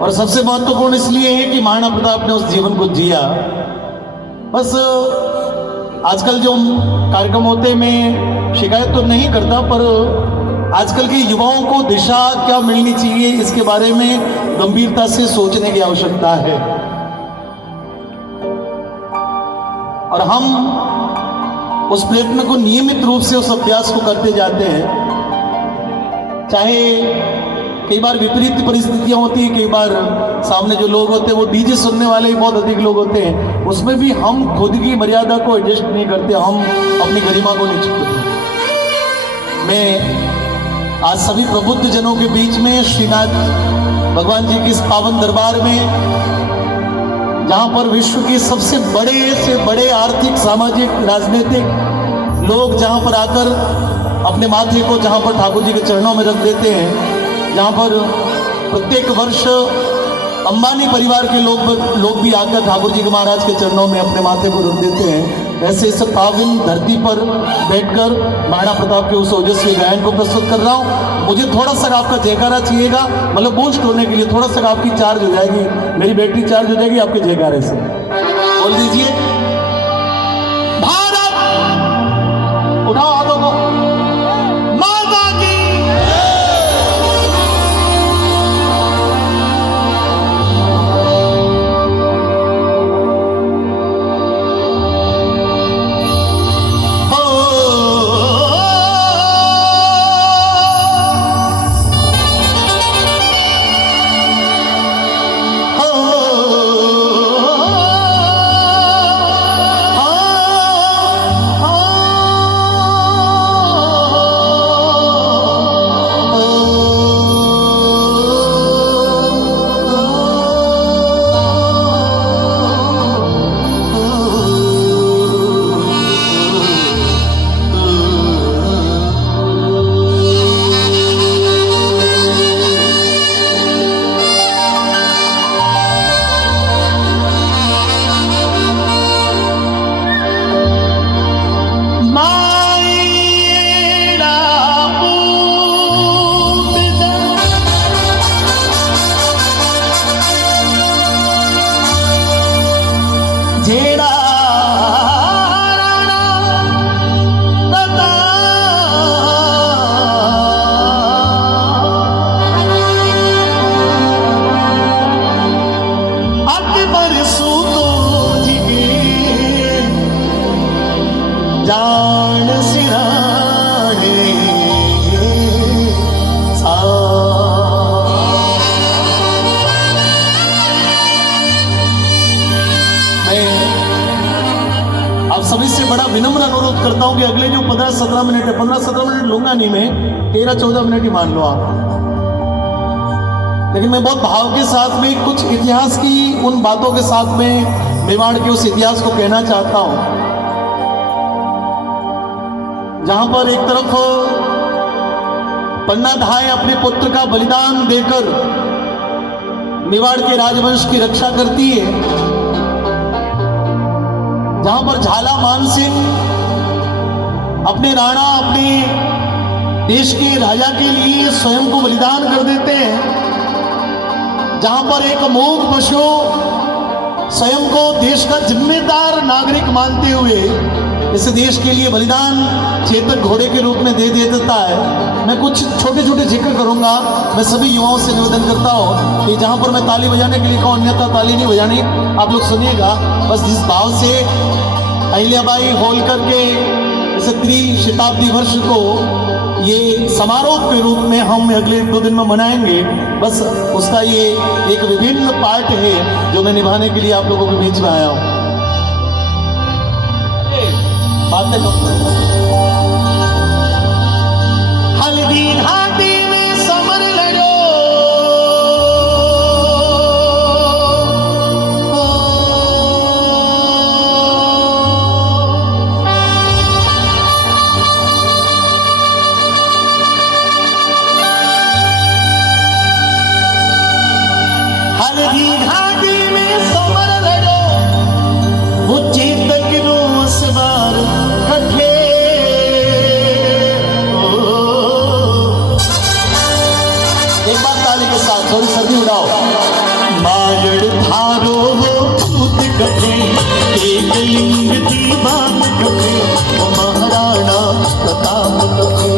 और सबसे महत्वपूर्ण इसलिए है कि महाराणा प्रताप ने उस जीवन को जिया। बस आजकल जो कार्यक्रम होते हैं, मैं शिकायत तो नहीं करता, पर आजकल के युवाओं को दिशा क्या मिलनी चाहिए इसके बारे में गंभीरता से सोचने की आवश्यकता है। और हम उस प्रयत्न को नियमित रूप से उस अभ्यास को करते जाते हैं। चाहे कई बार विपरीत परिस्थितियां होती है, कई बार सामने जो लोग होते हैं वो डीजे सुनने वाले ही बहुत अधिक लोग होते हैं, उसमें भी हम खुद की मर्यादा को एडजस्ट नहीं करते, हम अपनी गरिमा को नहीं छूते। मैं आज सभी प्रबुद्ध जनों के बीच में श्रीनाथ भगवान जी के इस पावन दरबार में, जहां पर विश्व के सबसे बड़े से बड़े आर्थिक, सामाजिक, राजनीतिक लोग जहां पर आकर अपने माथे को जहां पर ठाकुर जी के चरणों में रख देते हैं, जहां पर प्रत्येक वर्ष अंबानी परिवार के लोग भी आकर ठाकुर जी के महाराज के चरणों में अपने माथे को रख देते हैं, ऐसे इस पावन धरती पर बैठकर महाराणा प्रताप के उस ओजस्वी गायन को प्रस्तुत कर रहा हूँ। मुझे थोड़ा सा आपका जयकारा चाहिएगा, मतलब बूस्ट होने के लिए थोड़ा सा आपकी चार्ज हो जाएगी, मेरी बैटरी चार्ज हो जाएगी आपके जयकारे से। बोल दीजिए भारत, उठाओ हाथों को, माता की सभी से बड़ा विनम्र अनुरोध करता हूं कि अगले जो 15-17 मिनट है, 15-17 मिनट लूंगा नहीं मैं, 13-14 मिनट ही मान लो आप, लेकिन मैं बहुत भाव के साथ में कुछ इतिहास की उन बातों के साथ में मेवाड़ के उस इतिहास को कहना चाहता हूं, जहां पर एक तरफ पन्ना धाय अपने पुत्र का बलिदान देकर मेवाड़ के राजवंश की रक्षा करती है, जहां पर झाला मानसिंह अपने राणा, अपने देश के राजा के लिए स्वयं को बलिदान कर देते हैं, जहां पर एक मूक पशु स्वयं को देश का जिम्मेदार नागरिक मानते हुए इस देश के लिए बलिदान चेतक घोड़े के रूप में दे देता है। मैं कुछ छोटे छोटे जिक्र करूंगा। मैं सभी युवाओं से निवेदन करता हूं कि जहां पर मैं ताली बजाने के लिए कहूं, अन्यथा ताली नहीं बजानी, आप लोग सुनिएगा। बस जिस भाव से अहिल्याबाई होलकर के इस त्रिशताब्दी वर्ष को ये समारोह के रूप में हम अगले 2 दिन में मनाएंगे, बस उसका ये एक विभिन्न पार्ट है जो मैं निभाने के लिए आप लोगों के बीच में आया हूं। बातें हल्दी घाटी में समर लड़ो, हल्दी घाटी में समर लड़ो, वो चेतक रोस बार कथे। एक बार ताली के साथ थोड़ी सर्दी उड़ाओ। मायड़ थारो वो दूध कटे, एक लिंग दीवान कटे, वो महाराणा प्रताप कटे।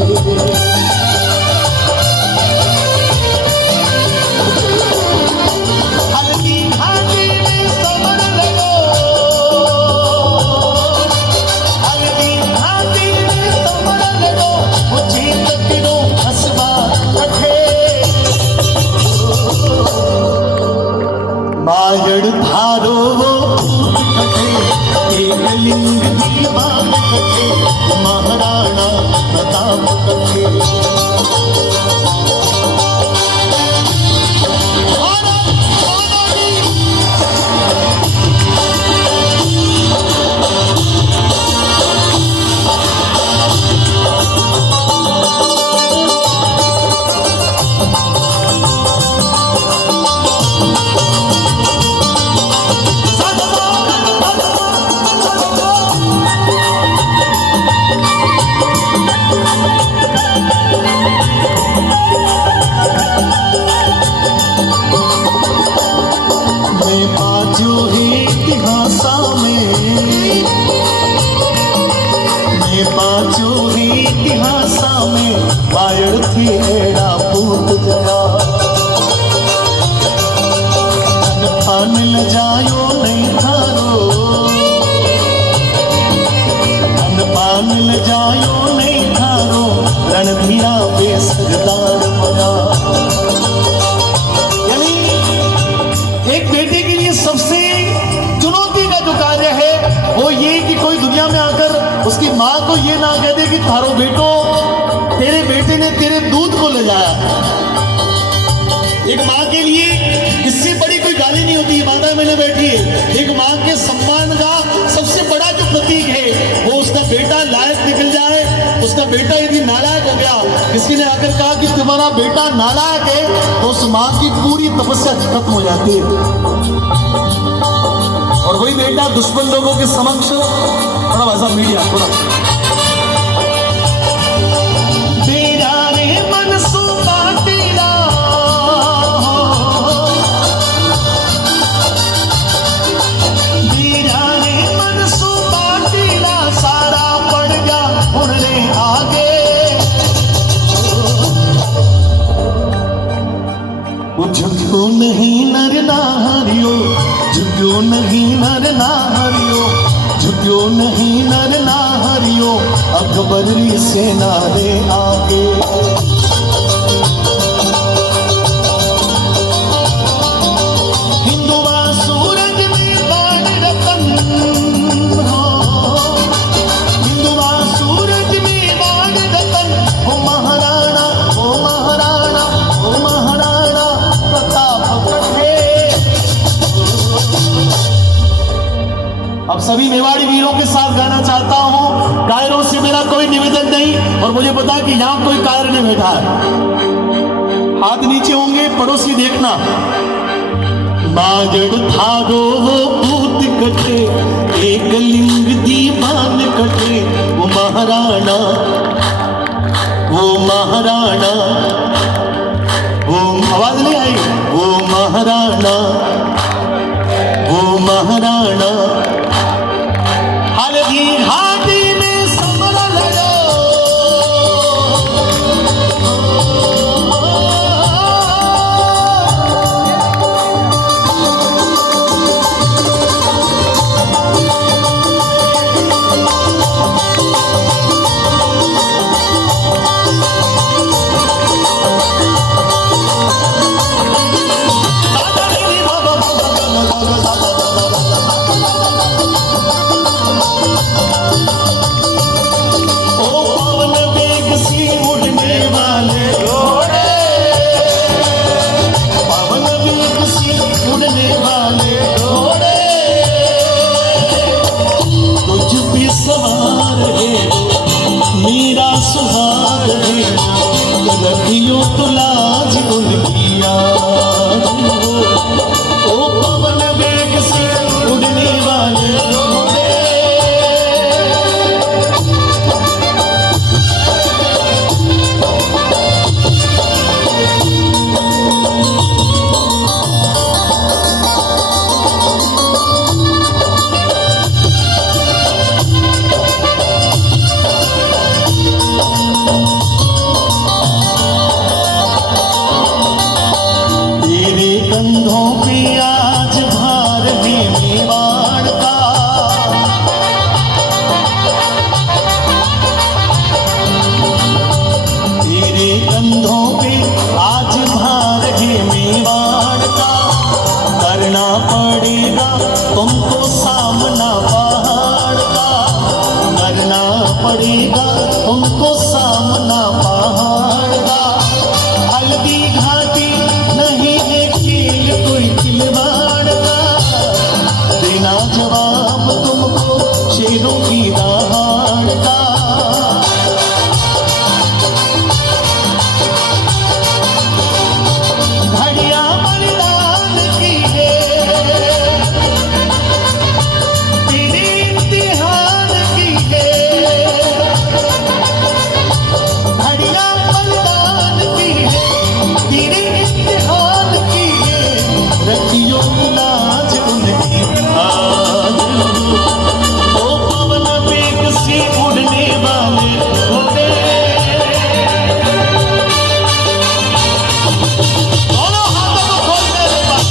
मायड़ थारो वो कटे, एक लिंग दीवान कटे, महाराणा प्रताप कटे। मायड़ थी एड़ा पूत जया, अन ल जायो नहीं थारो, अन ल जायो नहीं थारो, रणधीरा बेसरदार बना। यानी एक बेटे के लिए सबसे चुनौती का जो कार्य है वो ये कि कोई दुनिया में आकर उसकी माँ को ये ना कह दे कि थारो बेटो, तेरे बेटे ने तेरे दूध को ले जाया। एक माँ के लिए इससे बड़ी कोई गाली नहीं होती। माता मैंने बैठी है, एक माँ के सम्मान का सबसे बड़ा जो प्रतीक है वो उसका बेटा लायक निकल जाए। उसका बेटा यदि नालायक हो गया, किसी ने आकर कहा कि तुम्हारा बेटा नालायक है, तो उस माँ की पूरी तपस्या खत्म हो जाती है। और वही बेटा दुश्मन लोगों के समक्ष थोड़ा वैसा मीडिया थोड़ा झुक्यो नहीं नर नारियो, झुक्यो नहीं नर नारियो, झुक्यो नहीं नर नारियो, अकबरी सेना रे आगे। हिंदुआ सूरज में बाण रतन, हिंदुआ सूरज में बाण रतन, ओ महाराणा, ओ महाराणा, ओ महाराणा प्रताप कटे। अब सभी मेवाड़ी वीरों के साथ गाना चाहता हूं। कायरों से मेरा कोई निवेदन नहीं, और मुझे पता है कि यहां कोई कायर नहीं बैठा है। हाथ नीचे होंगे, पड़ोसी देखना। मायड़ थारो वो पूत कटे, एक लिंग दीवान कटे, वो महाराणा, वो महाराणा, वो आवाज नहीं आई, वो महाराणा, वो महाराणा। हालगी हाथी में समर लड़ो, दादा रे बाबा कंधों पे आज भार है मेवाड़ का, तेरे कंधों पे आज भार है मेवाड़ का, करना पड़ेगा तुमको सामना पहाड़ का, करना पड़ेगा तुमको सामना पहाड़ का। हल्दी घाटी नहीं है खेल कोई खिलवाड़ का, देना जवाब तुमको शेरों की दहाड़ का। घड़ियां बलिदान की है, तेरे इम्तिहान की है, घड़ियां बलिदान की है, तेरे इम्तिहान की है, रखियो लाज उनकी आज। ओ पवन वेग से उड़ने वाले घोड़े, दोनों हाथों को खोलते हुए बस।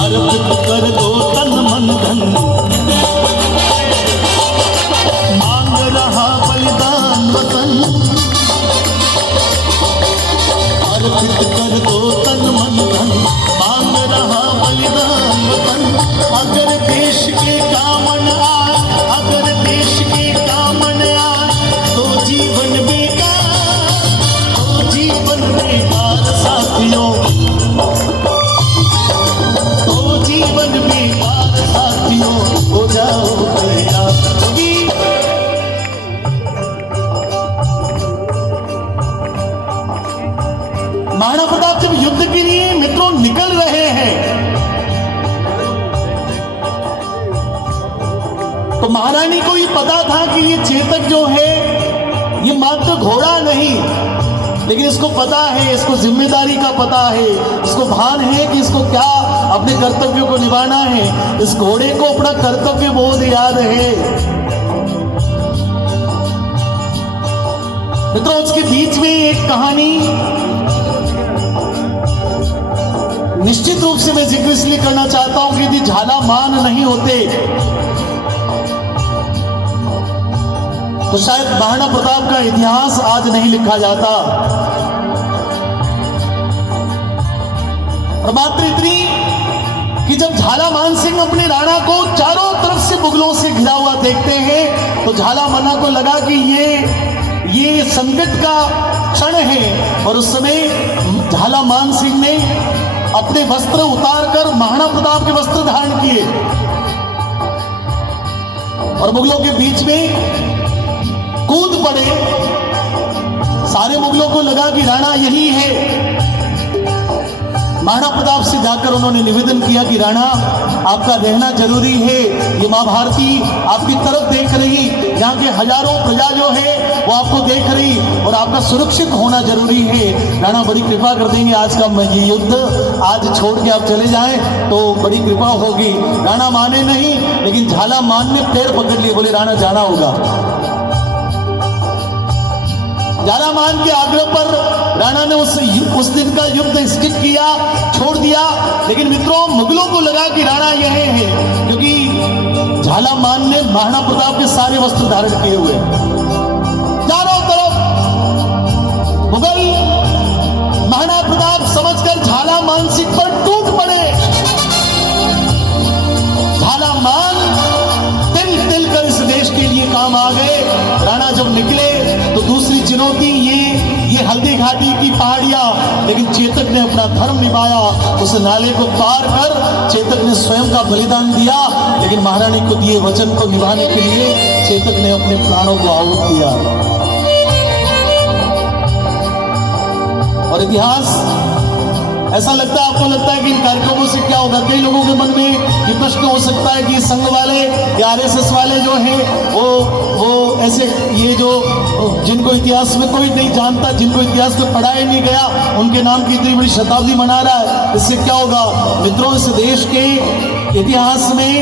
अर्पित कर दो तन मन धन, मांग रहा बलिदान वतन। अर्पित कर दो तन मन धन, मांग रहा बलिदान वतन। अगर देश के काम न आए, अगर देश के काम न आए, तो जीवन बेकार, तो जीवन बेकार साथियों, तो जीवन बेकार साथियों, हो जाओ तैयार। महाराणा प्रताप जब युद्ध के लिए मित्रों निकल रहे हैं, तो महारानी को ये पता था कि ये चेतक जो है ये मात्र घोड़ा नहीं, लेकिन इसको पता है, इसको जिम्मेदारी का पता है, इसको भान है कि इसको क्या अपने कर्तव्यों को निभाना है। इस घोड़े को अपना कर्तव्य बोध याद है। मित्रों उसके बीच में एक कहानी निश्चित रूप से मैं जिक्र इसलिए करना चाहता हूं कि यदि झालामान नहीं होते तो शायद महाराणा प्रताप का इतिहास आज नहीं लिखा जाता। और मात्र इतनी कि जब झालामान सिंह अपने राणा को चारों तरफ से मुगलों से घिरा हुआ देखते हैं, तो झालामना को लगा कि ये संकट का क्षण है। और उस समय झालामान सिंह ने अपने वस्त्र उतारकर महाराणा प्रताप के वस्त्र धारण किए और मुगलों के बीच में कूद पड़े। सारे मुगलों को लगा कि राणा यही है। महाराणा प्रताप से जाकर उन्होंने निवेदन किया कि राणा आपका रहना जरूरी है, ये मां भारती आपकी तरफ देख रही, यहाँ के हजारों प्रजा जो है वो आपको देख रही और आपका सुरक्षित होना जरूरी है। राणा बड़ी कृपा कर देंगे, आज का ये युद्ध आज छोड़ के आप चले जाएं तो बड़ी कृपा होगी। राणा माने नहीं, लेकिन झालामान ने पैर पकड़ लिए, बोले राणा जाना होगा। झालामान के आग्रह पर राणा ने उस दिन का युद्ध स्किप किया, छोड़ दिया। लेकिन मित्रों मुगलों को लगा कि राणा यह है, क्योंकि झालामान ने महाराणा प्रताप के सारे वस्त्र धारण किए हुए, चारों तरफ मुगल महाराणा प्रताप समझकर झालामान सिंह पर टूट पड़े। झालामान तिल तिल कर इस देश के लिए काम आ गए। राणा जब निकले तो दूसरी चुनौती ये हल्दी घाटी की पहाड़ियां, लेकिन चेतक ने अपना धर्म निभाया। उस नाले को पार कर चेतक ने स्वयं का बलिदान दिया, लेकिन महारानी को दिए वचन को निभाने के लिए चेतक ने अपने प्राणों को आहुत किया। और इतिहास ऐसा लगता है, आपको लगता है कि इन कार्यक्रमों से क्या होगा? कई लोगों के मन में ये प्रश्न हो सकता है कि संघ वाले या आरएसएस वाले जो हैं वो ऐसे, ये जो जिनको इतिहास में कोई नहीं जानता, जिनको इतिहास में पढ़ाया नहीं गया, उनके नाम की इतनी बड़ी शताब्दी मना रहा है, इससे क्या होगा? मित्रों, इस देश के इतिहास में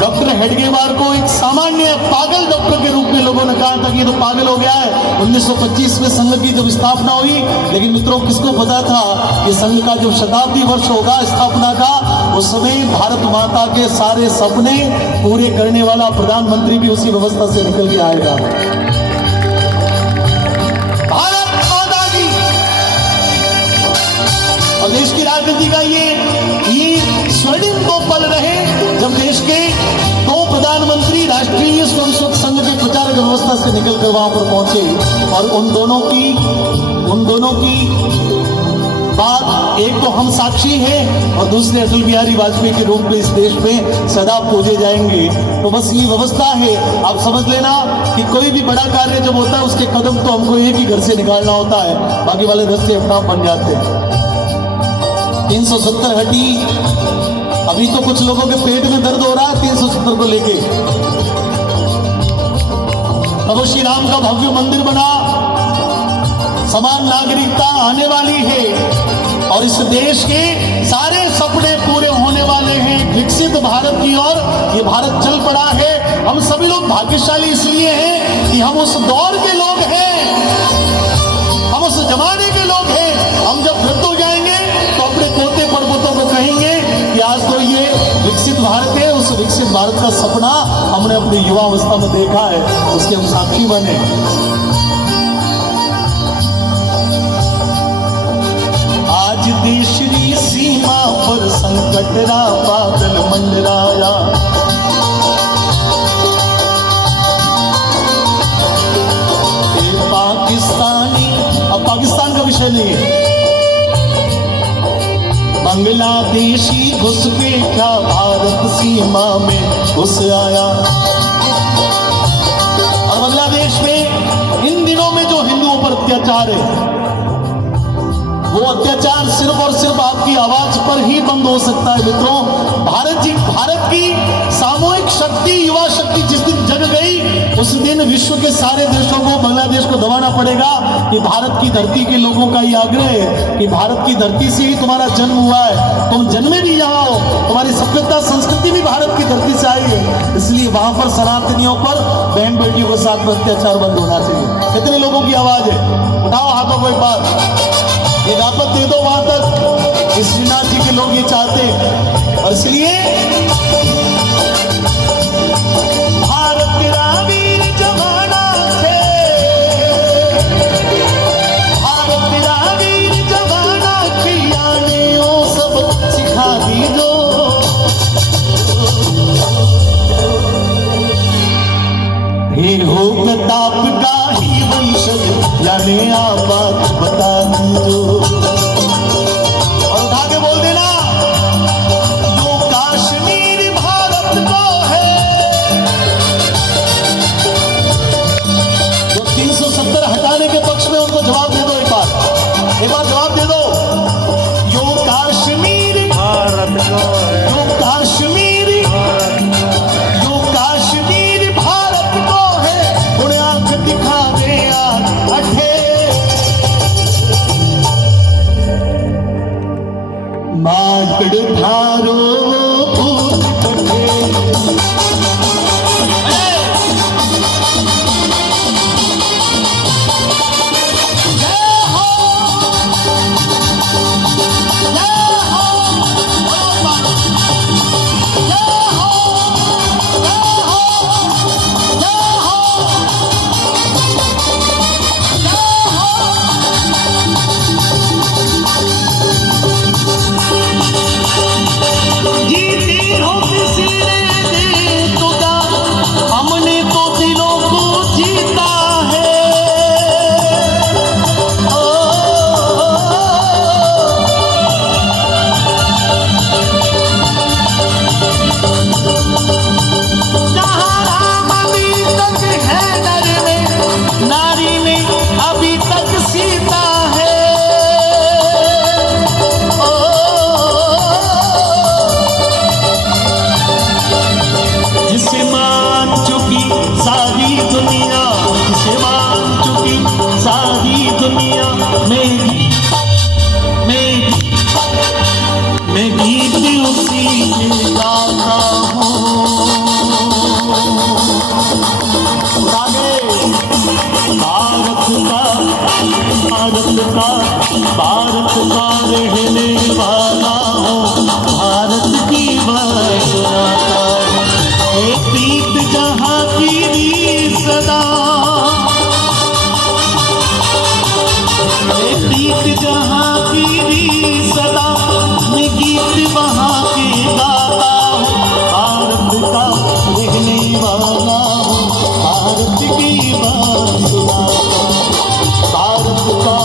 डॉक्टर हेडगेवार को एक सामान्य पागल डॉक्टर के रूप में लोगों ने कहा था कि ये तो पागल हो गया है। 1925 में संघ की जब स्थापना हुई, लेकिन मित्रों किसको पता था कि संघ का जब शताब्दी वर्ष होगा स्थापना का, उस समय भारत माता के सारे सपने पूरे करने वाला प्रधानमंत्री भी उसी व्यवस्था से निकल के आएगा। भारत माता की और देश की राजनीति का ये स्वर्णिम दो पल रहे जब देश के दो प्रधानमंत्री राष्ट्रीय स्वयंसेवक संघ के प्रचारक व्यवस्था से निकलकर वहां पर पहुंचे। और उन दोनों की बात, एक तो हम साक्षी हैं और दूसरे अटल बिहारी वाजपेयी के रूप में इस देश में सदा पूजे जाएंगे। तो बस ये व्यवस्था है, आप समझ लेना कि कोई भी बड़ा कार्य जब होता है उसके कदम तो हमको एक ही घर से निकालना होता है, बाकी वाले रास्ते अपना आप बन जाते हैं। 370 हटी, अभी तो कुछ लोगों के पेट में दर्द हो रहा है 370 को लेके। प्रभु श्री राम का भव्य मंदिर बना, समान नागरिकता आने वाली है और इस देश के सारे सपने पूरे होने वाले हैं विकसित भारत की ओर। ये भारत चल पड़ा है। हम सभी लोग भाग्यशाली इसलिए हैं कि हम उस दौर के लोग हैं, हम उस जमाने के लोग हैं। हम जब वृद्ध हो जाएंगे तो अपने पोते परपोतों को कहेंगे कि आज तो ये विकसित भारत है, उस विकसित भारत का सपना हमने अपनी युवावस्था में देखा है, उसके हम साक्षी बने। आज देश की सीमा पर संकटरा बादल मंडराया, पाकिस्तानी, अब पाकिस्तान का विषय नहीं है, बांग्लादेशी घुस के क्या भारत सीमा में घुस आया। और बांग्लादेश में इन दिनों में जो हिंदुओं पर अत्याचार है, वो अत्याचार सिर्फ और सिर्फ आपकी आवाज पर ही बंद हो सकता है। मित्रों, भारत की सामूहिक शक्ति, युवा शक्ति जिस दिन जग गई, उस दिन विश्व के सारे देशों को बांग्लादेश को दबाना पड़ेगा कि भारत की धरती के लोगों का ये आग्रह है कि भारत की धरती से ही तुम्हारा जन्म हुआ है, तुम जन्मे भी यहाँ हो, तुम्हारी सभ्यता संस्कृति भी भारत की धरती से आई है, इसलिए वहां पर सनातनियों पर, बहन बेटियों के साथ में अत्याचार बंद होना चाहिए। कितने लोगों की आवाज है? उठाओ हाथों को एक बार, ये दापत दे दो वहां तक। इस श्रीनाथ जी के लोग ये चाहते हैं और इसलिए भारत तेरा वीर जवाना थे, भारत तेरा वीर जवाना खियाने ओ सब सिखा दीजो। हे हो प्रताप का ही वंशज, जाने आबाद बता दीजो। और उठा के बोल देना, जो कश्मीर भारत को है, जो 370 हटाने के पक्ष में, उनको जवाब दे दो, एक बार जवाब दे दो। यो कश्मीर भारत को है, यो कश्मीर, यो कश्मीर भारत को है, उन्हें आंख दिखा दे यार अठे। माकड़ धारो पूत पठे, मैं गीत उसी के गाता हूँ। भारत का रहने वाला हूँ, भारत की बात सुनाता हूँ। एक प्रीत जहाँ की री सदा, एक प्रीत जहाँ की री सदा, मैं गीत वहाँ के गाता हूँ। भारत का रहने वाला हूँ, भारत की बात सुनाता हूँ। भारत का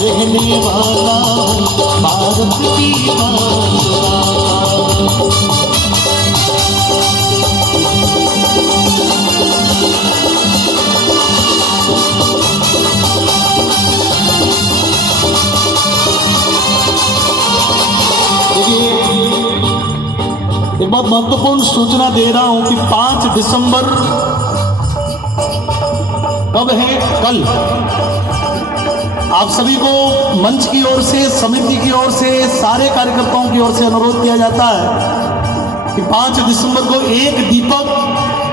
रहने वाला हूँ, भारत की बात सुनाता हूँ। एक बहुत महत्वपूर्ण सूचना दे रहा हूं कि 5 दिसंबर कब है? कल। आप सभी को मंच की ओर से, समिति की ओर से, सारे कार्यकर्ताओं की ओर से अनुरोध किया जाता है कि 5 दिसंबर को एक दीपक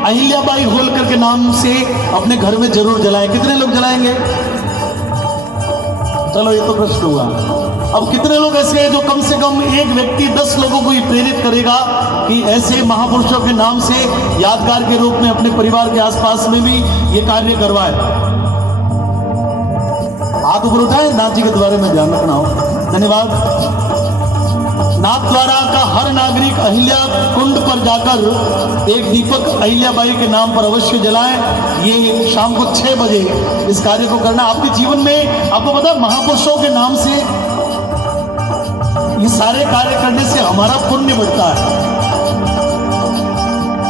अहिल्याबाई होलकर के नाम से अपने घर में जरूर जलाएं। कितने लोग जलाएंगे? चलो ये तो प्रश्न हुआ। अब कितने लोग ऐसे हैं जो कम से कम एक व्यक्ति 10 लोगों को ये प्रेरित करेगा कि ऐसे महापुरुषों के नाम से यादगार के रूप में अपने परिवार के आसपास में भी ये कार्य करवाए? हाथ ऊपर उठाए। नाथ जी के द्वारे में ध्यान रखना हो। धन्यवाद। नाथद्वारा का हर नागरिक अहिल्या कुंड पर जाकर एक दीपक अहिल्याबाई के नाम पर अवश्य जलाएं। ये शाम को 6 बजे इस कार्य को करना। आपके जीवन में आपको पता है महापुरुषों के नाम से ये सारे कार्य करने से हमारा पुण्य बढ़ता है।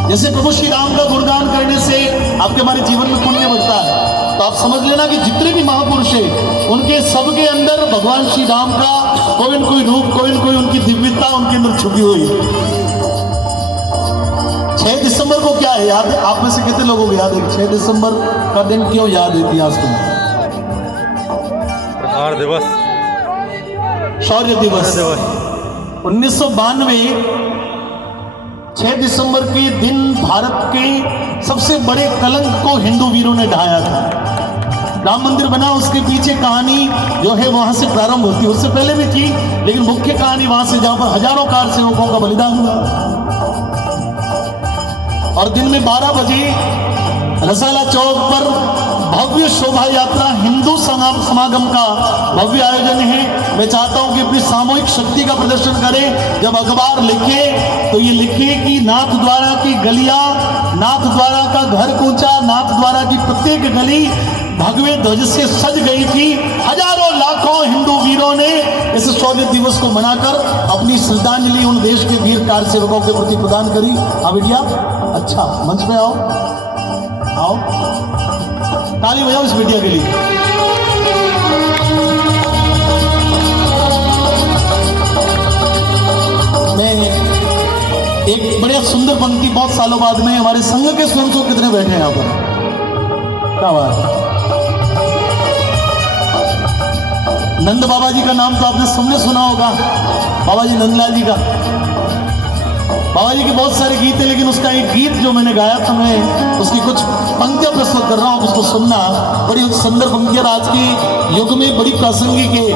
जैसे प्रभु श्री राम का गुणगान करने से आपके हमारे जीवन में पुण्य बढ़ता है। तो आप समझ लेना कि जितने भी महापुरुष हैं उनके सबके अंदर भगवान श्री राम का कोई न कोई रूप, कोई न कोई उनकी दिव्यता उनके अंदर छुपी हुई है। 6 दिसंबर को क्या है याद है? आप में से कितने लोगों को याद है 6 दिसंबर का दिन क्यों याद है इतिहास में? प्रहार दिवस, शौर्य दिवस। 1992 6 दिसंबर के दिन भारत के सबसे बड़े कलंक को हिंदू वीरों ने ढाया था। राम मंदिर बना, उसके पीछे कहानी जो है वहां से प्रारंभ होती है। उससे पहले भी थी, लेकिन मुख्य कहानी वहां से जहां पर हजारों कार सेवकों का बलिदान हुआ। और दिन में 12 बजे रसाला चौक पर भव्य शोभा यात्रा, हिंदू समागम का भव्य आयोजन है। मैं चाहता हूं कि अपनी सामूहिक शक्ति का प्रदर्शन करें। जब अखबार लिखे तो ये लिखे कि नाथ द्वारा की गलियां, नाथ द्वारा का घर कूचा, नाथ द्वारा की प्रत्येक गली भगवे ध्वज से सज गई थी। हजारों लाखों हिंदू वीरों ने इस शौर्य दिवस को मनाकर अपनी श्रद्धांजलि उन देश के वीर कार सेवकों के प्रति प्रदान करी। हाँ बेटिया, अच्छा मंच पे आओ, आओ, ताली बजाओ इस बेटिया के लिए। मैं एक बड़े सुंदर पंक्ति, बहुत सालों बाद में हमारे संघ के स्वयंसेवक कितने बैठे हैं यहाँ पर? क्या बात है। नंद बाबा जी का नाम तो आपने सबने सुना होगा, बाबा जी नंदलाल जी का। बाबा जी के बहुत सारे गीत हैं, लेकिन उसका एक गीत जो मैंने गाया था, मैं उसकी कुछ पंक्तियां प्रस्तुत कर रहा हूं, उसको सुनना। बड़ी सुंदर पंक्तियां, आज के युग में बड़ी प्रासंगिक है।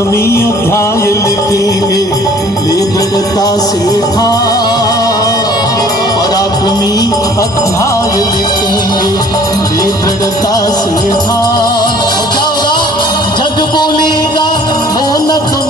पराक्रमी अध्याय लिखेंगे ले दृढ़ता से था, पराक्रमी अध्याय लिखेंगे ले दृढ़ता से था। जग बोलेगा हो न तुम